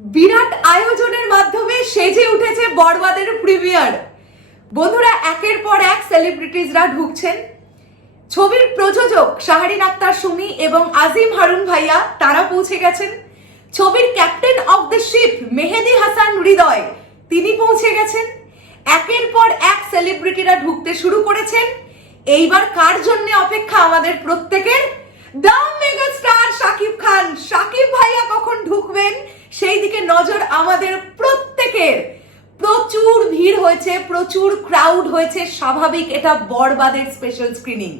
বিরাট আয়োজনের মাধ্যমে সেজে উঠেছে বরবাদের প্রিমিয়ার। বন্ধুরা, একের পর এক সেলিব্রিটিজরা ঢুকছেন। ছবির প্রযোজক শাহরিন আক্তার সুমি এবং আজিম হারুন ভাইয়া, তারা পৌঁছে গেছেন। ছবির captain of the ship Mehedi Hasan Hridoy, তিনি পৌঁছে গেছেন। একের পর এক সেলিব্রিটিরা ঢুকতে শুরু করেছেন। এইবার কার জন্য অপেক্ষা আমাদের প্রত্যেকের দ্য মেগাস্টার শাকিব খান শাকিব ভাইয়া কখন ঢুকবেন সেই দিকে নজর আমাদের প্রত্যেকের। প্রচুর ভিড় হয়েছে, প্রচুর ক্রাউড হয়েছে, স্বাভাবিক এটা বরবাদের স্পেশাল স্ক্রিনিং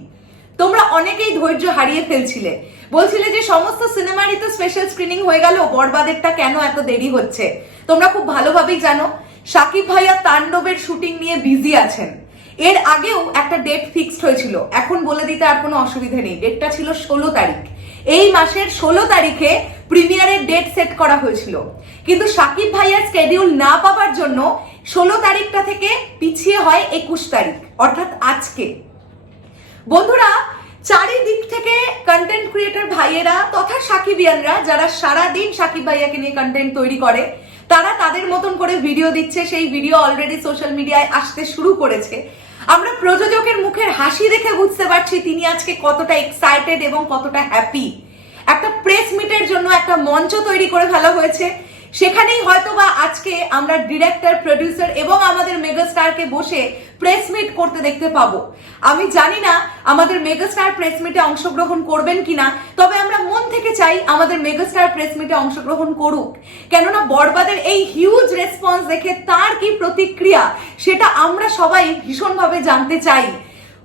তোমরা অনেকেই ধৈর্য হারিয়ে ফেলছিলে। বলছিলে যে সমস্ত সিনেমারই তো স্পেশাল স্ক্রিনিং হয়ে গেল, বরবাদেরটা কেন এত দেরি হচ্ছে? তোমরা খুব ভালোভাবেই জানো, সাকিব ভাইয়া তাণ্ডবের শুটিং নিয়ে বিজি আছেন। এর আগেও একটা ডেট ফিক্সড হয়েছিল। এখন বলে দিতে আর কোনো অসুবিধা নেই। ডেটটা ছিল ষোলো তারিখ। এই মাসের ষোলো তারিখে ডেট সেট করা হয়েছিল। কিন্তু সাকিব ভাইয়ার স্কেডিউল না পাওয়ার জন্য ষোলো তারিখটা থেকে পিছিয়ে হয় একুশ তারিখ, অর্থাৎ আজকে। বন্ধুরা, চারিদিক থেকে কন্টেন্ট ক্রিয়েটর ভাইয়েরা তথা সাকিবিয়ানরা যারা সারা দিন সাকিব ভাইয়াকে নিয়ে কন্টেন্ট তৈরি করে, তারা তাদের মতন করে ভিডিও দিচ্ছে। সেই ভিডিও অলরেডি সোশ্যাল মিডিয়ায় আসতে শুরু করেছে। আমরা প্রযোজকের মুখের হাসি দেখে বুঝতে পারছি তিনি আজকে কতটা এক্সাইটেড এবং কতটা হ্যাপি একটা প্রেস মিটের জন্য একটা মঞ্চ তৈরি করে ফেলা হয়েছে। সেখানেই হয়তো বা আজকে আমরা ডিরেক্টর প্রডিউসার এবং আমাদের মেগাস্টারকে বসে প্রেস মিট করতে দেখতে পাবো। আমি জানি না আমাদের মেগাস্টার প্রেস মিটে অংশগ্রহণ করবেন কিনা, তবে আমরা মন থেকে চাই আমাদের মেগাস্টার প্রেস মিটে অংশগ্রহণ করুক। কেননা বরবাদের এই হিউজ রেসপন্স দেখে তার কি প্রতিক্রিয়া, সেটা আমরা সবাই ভীষণভাবে জানতে চাই।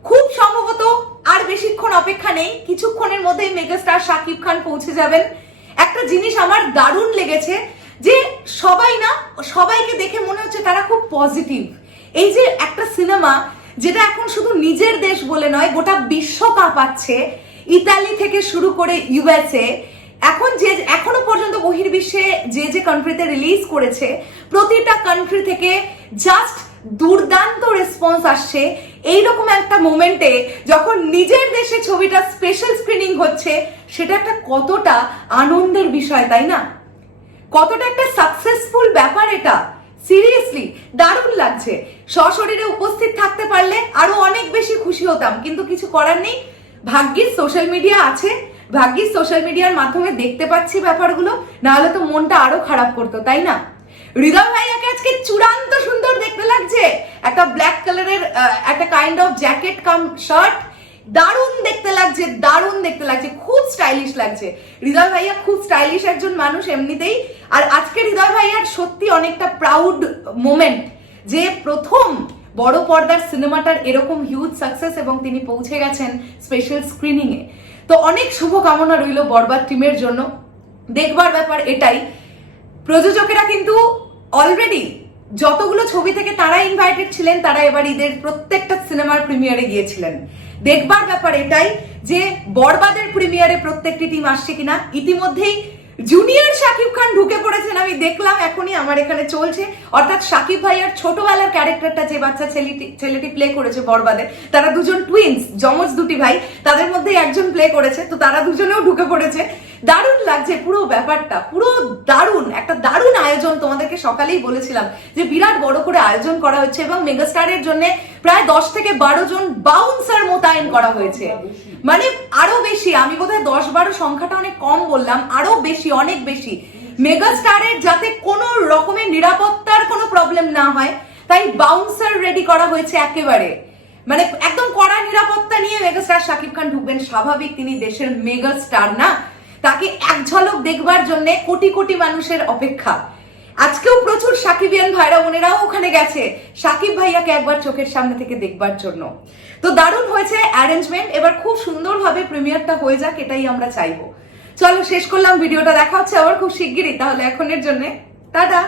খুব সম্ভবত আর বেশিক্ষণ অপেক্ষা নেই, কিছুক্ষণের মধ্যেই মেগাস্টার শাকিব খান পৌঁছে যাবেন। একটা জিনিস আমার দারুণ লেগেছে যে সবাই না, সবাইকে দেখে মনে হচ্ছে তারা খুব পজিটিভ এই যে একটা সিনেমা যেটা এখন শুধু নিজের দেশ বলে নয়, গোটা বিশ্ব কাঁপাচ্ছে, ইতালি থেকে শুরু করে ইউএসএ। এখন যে, এখনও পর্যন্ত বহির্বিশ্বে যে যে কান্ট্রিতে রিলিজ করেছে, প্রতিটা কান্ট্রি থেকে জাস্ট দুর্দান্ত রেসপন্স আসছে। এইরকম একটা মোমেন্টে যখন নিজের দেশে ছবিটা স্পেশাল স্ক্রিনিং হচ্ছে, সেটা একটা কতটা আনন্দের বিষয়, তাই না? কতটা একটা সাকসেসফুল ব্যাপার এটা। সিরিয়াসলি দারুণ লাগছে। সশরীরে উপস্থিত থাকতে পারলে আরও অনেক বেশি খুশি হতাম, কিন্তু কিছু করার নেই। ভাগ্যিস সোশ্যাল মিডিয়া আছে। ভাগ্যিস সোশ্যাল মিডিয়ার মাধ্যমে দেখতে পাচ্ছি ব্যাপারগুলো, নাহলে তো মনটা আরও খারাপ করতো, তাই না? হৃদয় ভাইয়াকে আজকে চূড়ান্ত সুন্দর দেখতে লাগছে। একটা ব্ল্যাক কালারের একটা kind of jacket cum shirt দারুণ দেখতে লাগছে, দারুণ দেখতে লাগছে, খুব স্টাইলিশ লাগছে। হৃদয় ভাইয়া খুব স্টাইলিশ একজন মানুষ এমনিতেই। আর আজকে হৃদয় ভাইয়ার সত্যি অনেকটা প্রাউড মোমেন্ট যে প্রথম বড় পর্দার সিনেমাটার এরকম হিউজ সাকসেস এবং তিনি পৌঁছে গেছেন স্পেশাল স্ক্রিনিং এ। তো অনেক শুভকামনা রইল বরবাদ টিমের জন্য। দেখবার ব্যাপার এটাই। প্রযোজকেরা কিন্তু অলরেডি যতগুলো ছবি থেকে তারা ইনভাইটেড ছিলেন, তারা এবার ঈদের প্রত্যেকটা সিনেমার প্রিমিয়ারে গিয়েছিলেন। দেখবার ব্যাপার এটাই যে বরবাদের প্রিমিয়ারে প্রত্যেকটি টিম আসছে কিনা। ইতিমধ্যেই জুনিয়র শাকিব খান ঢুকে পড়েছেন, আমি দেখলাম এখনই আমার এখানে চলছে। অর্থাৎ শাকিব ভাইয়ার ছোটবেলার ক্যারেক্টারটা যে বাচ্চা ছেলেটি ছেলেটি প্লে করেছে বরবাদে, তারা দুজন টুইন্স যমজ দুটি ভাই, তাদের মধ্যে একজন প্লে করেছে, তো তারা দুজনেও ঢুকে পড়েছে। দারুণ লাগছে পুরো ব্যাপারটা, পুরো দারুণ, একটা দারুণ আয়োজন তোমাদেরকে সকালেই বলেছিলাম যে বিরাট বড় করে আয়োজন করা হচ্ছে এবং মেগাস্টারের জন্য প্রায় দশ থেকে বারো জন বাউন্সার মোতায়েন করা হয়েছে। মানে আরও বেশি, আমি বোধহয় দশ বারো সংখ্যাটা অনেক কম বললাম, আরও বেশি, অনেক বেশি। মেগাস্টারের যাতে কোনো রকমের নিরাপত্তার কোনো প্রবলেম না হয়, তাই বাউন্সার রেডি করা হয়েছে একেবারে। মানে একদম কড়া নিরাপত্তা নিয়ে মেগাস্টার শাকিব খান ঢুকবেন, স্বাভাবিক তিনি দেশের মেগা স্টার না। তাকে এক ঝলক দেখবার জন্য কোটি কোটি মানুষের অপেক্ষা। আজকেও প্রচুর সাকিবিয়ান ভাইরা ওনারাও ওখানে গেছে। সাকিব ভাইয়াকে একবার চোখের সামনে থেকে দেখবার জন্য। তো দারুণ হয়েছে অ্যারেঞ্জমেন্ট এবার খুব সুন্দরভাবে প্রিমিয়ারটা হয়ে যাক, এটাই আমরা চাইব। চলো, শেষ করলাম, ভিডিওটা দেখা হচ্ছে আবার খুব শিগগিরই। তাহলে এখনের জন্য, টাটা!